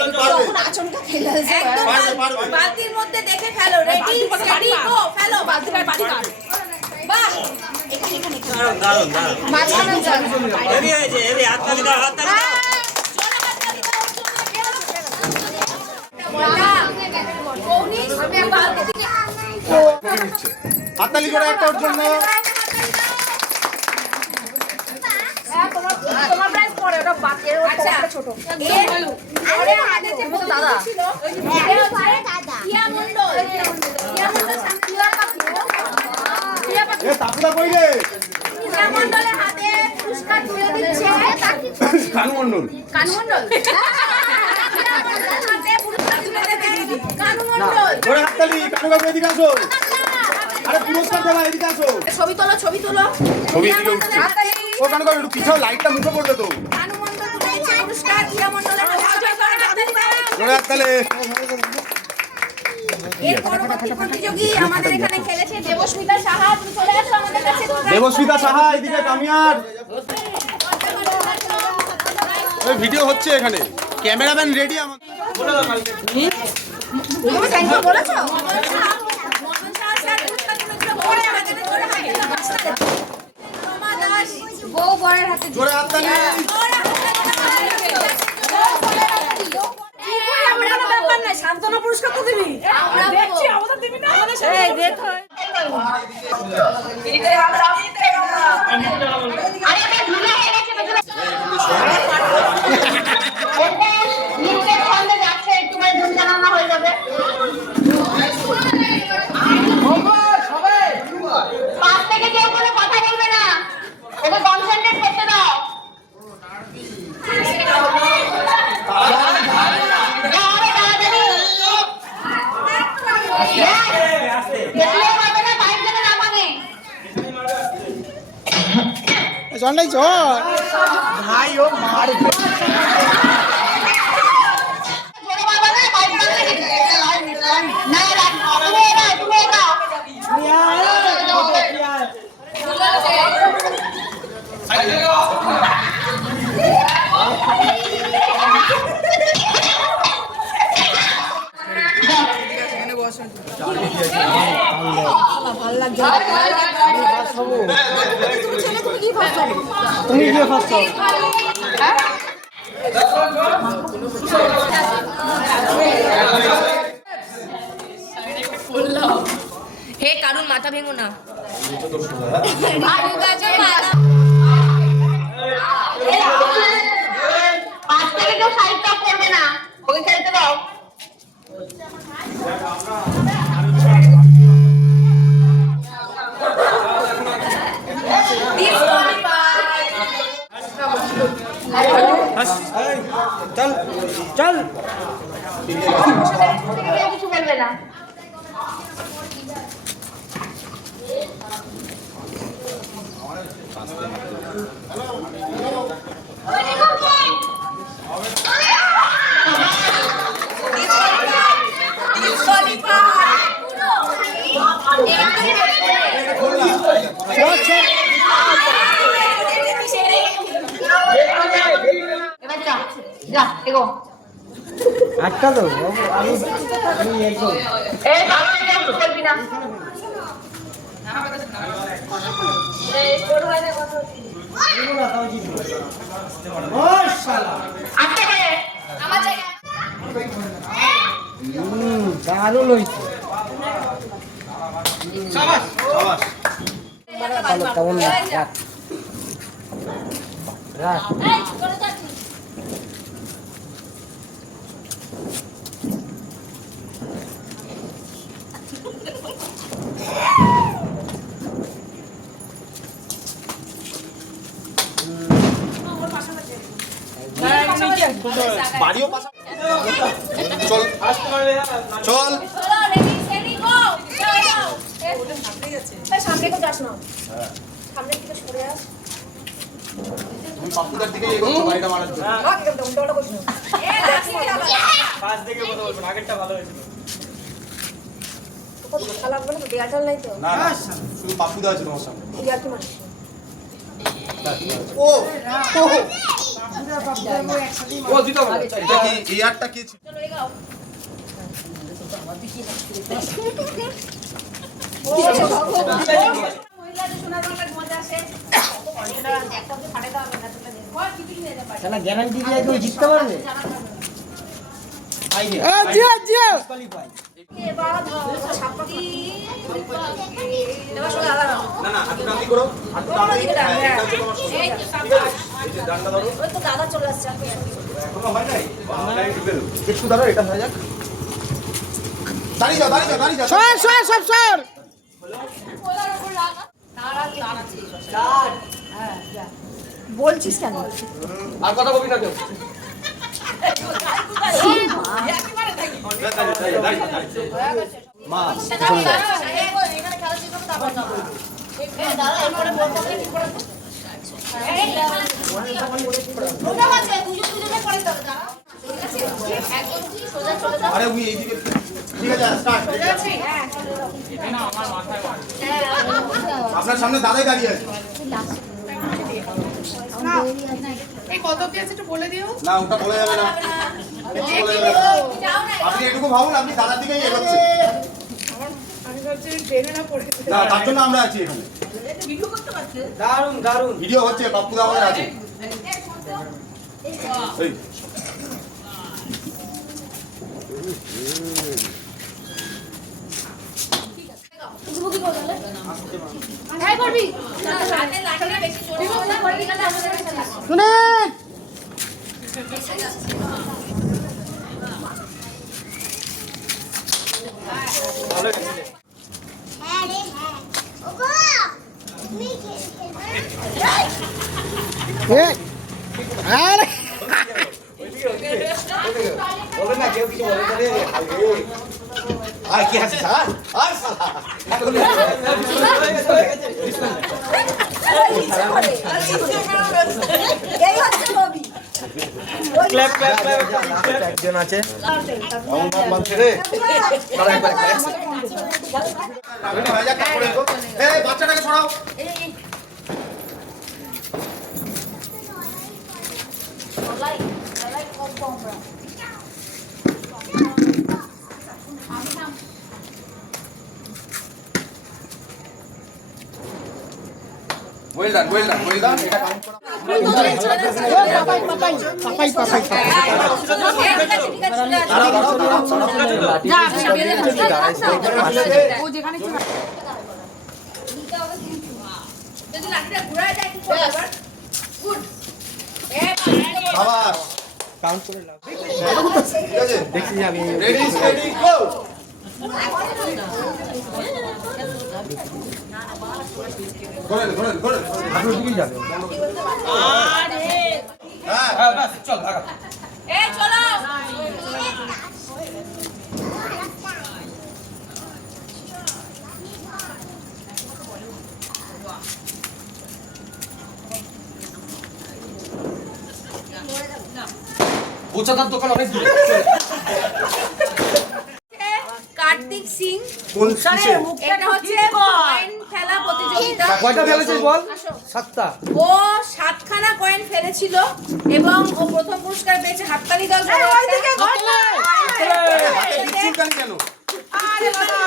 তখন আচমকা আসবে। একদম। বালতির মধ্যে দেখে ফেলো রেডি স্টাডি গো ফেলো বালতি বালতি কাট বাহ। মাঝখানে যান। হেভি হয়েছে হেভি হাততালি দাও দাও। জোরে হাততালি দাও, থেকে হাততালি করে একটা ওর জন্য। আচ্ছা ছোট। এর পরে আমাদের যে দাদা। ছিল সে হচ্ছে টিয়া মণ্ডল টিয়া মণ্ডল সামনে। টিয়া পাখি এ তাপুদা কই রে। টিয়া মণ্ডলের হাতে পুরস্কার তুলে দিচ্ছে। কানু মণ্ডল কানু মণ্ডল টিয়া মণ্ডলের হাতে পুরস্কার তুলে দিচ্ছে। কানু মণ্ডল ওরে হাততালি কানু বাবু এদিকে আসো। আরে পুরস্কার দেবা এদিকে আসো। ছবি তোলো ছবি তোলো। ছবি এদিকে ও কানু বাবু একটু পিছাও লাইটটা মুখে পড়বে তো। পুরস্কার হাতে দেবস্মিতা সাহা। তুমি চলে আসো আমাদের কাছে। দেবস্মিতা সাহা এদিকে কামিয়ার। ওই ভিডিও হচ্ছে এখানে। ক্যামেরাম্যান রেডি আমাদের হাতে বউ বরের হাতে জোরে হাততালি জোরে আমরা ব্যাপার না শান্তনা পুরস্কার তো দিবি আমরা দেখছি আমাদের দিবি না এই দেখো নিচের ছন্দে যাচ্ছে একটু করে ধুম জানানো হয়ে যাবে পাশ থেকে কেউ কোনো কথা বলবে না ওকে কনসেন্ট্রেট করতে দাও যাও রে, তাড়াতাড়ি। দেখলেও হবে না, পাইপ যেন না ভাঙে। জন্ডাই ও জোরে বাবা না, পাইপ ভাঙবে। না, রাখ, তুমি এগাও, তুমি এগাও। হে কারুর মাথা ভেঙো না। পাশ থেকে কেউ সাইড করবে না। ওকে খেলতে দাও চল চল থেকে কেউ কিছু বলবে না এবার যা যা এগো। একটা তো আমি আমি একদম এই সামনে কেউ করবি না। দারুণ হয়েছে। ভালো কেমন রাখ। রাখ বাড়িও পাশা চল। চল সামনে যাস না সামনে থেকে সরে আস তুমি পাপুদার দিকে এগোচ্ছ বাড়িটা মারার জন্য এ লাঠি দিয়ে আবার। পাঁচ দিকে কথা বলবেন আগেরটা ভালো হয়েছিল। না না শুধু পাপুদা আছে তোমার সামনে ও ও ও দিতে হবে এটা কি এয়ারটা কি ছিল? মহিলাদের সোনার বাংলার মজা আসে একটা ওকে ফাটাতে হবে না দেবো কি কি নিয়ে গ্যারান্টি দিয়ে কেউ জিততে পারবে বাংলা একটু বেরো এটা হয়ে যাক দাঁড়িয়ে যাও দাঁড়িয়ে যাও দাঁড়িয়ে যাও সর সর সব সর। বলছিস কেন? আর কথা বলবি না কেউ? আপনার সামনে দাদাই দাঁড়িয়ে আছে এই কত কি আছে একটু বলে দিও। না ওটা বলা যাবে না। আপনি এটুকু ভাবুন আপনি দাদার দিকেই এগোচ্ছে আমি ভাবছি ট্রেনে না পড়ে না তার জন্য আমরা আছি এখানে। দারুণ দারুণ ভিডিও হচ্ছে পাপ্পু দা আমাদের আছে। এই। হ্যাঁ আর কি আছে স্যার আর সালা এখন এই হচ্ছে নবী ক্ল্যাপ ক্ল্যাপ ক্ল্যাপ একজন আছে বাচ্চাটাকে আমরা well done well done well done এটা কাউন্ট করা আবার কাউন্ট করে নাও দেখছি আমি রেডি স্টেডি গো বোচাদার দোকান অনেক দূরে কোন কিসে এটা হচ্ছে কয়েন খেলা প্রতিযোগিতা। কয়টা ফেলেছিস বল? সাতটা। ও সাতখানা কয়েন ফেলেছিল এবং ও প্রথম পুরস্কার পেয়েছে হাততালি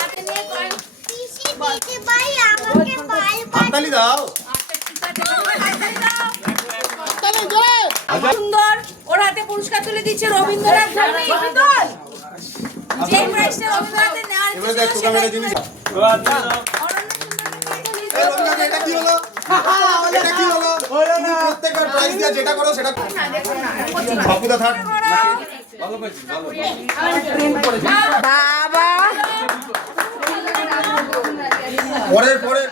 হাতে নিয়ে কয়েন হাততালি দাও। সুন্দর। ওর হাতে পুরস্কার তুলে দিচ্ছে রবীন্দ্রনাথ যে প্রাইজটা রবীন্দ্রনাথের নেওয়ার এবারে দেখ তোকে একটা জিনিস। অনন্য সুন্দরকে প্রাইজ দিয়েছে। এই রবিকান্ত এটা কি হলো? এটা কি হলো? তুমি প্রত্যেকবার প্রাইজ দিয়া যেটা করো সেটা বাপুদা থার্ড ভালো পেয়েছি ভালো বাবা। পরের পরের।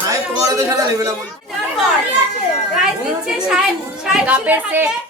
সাহেব তোমার নেবে না বলি কাপের সেট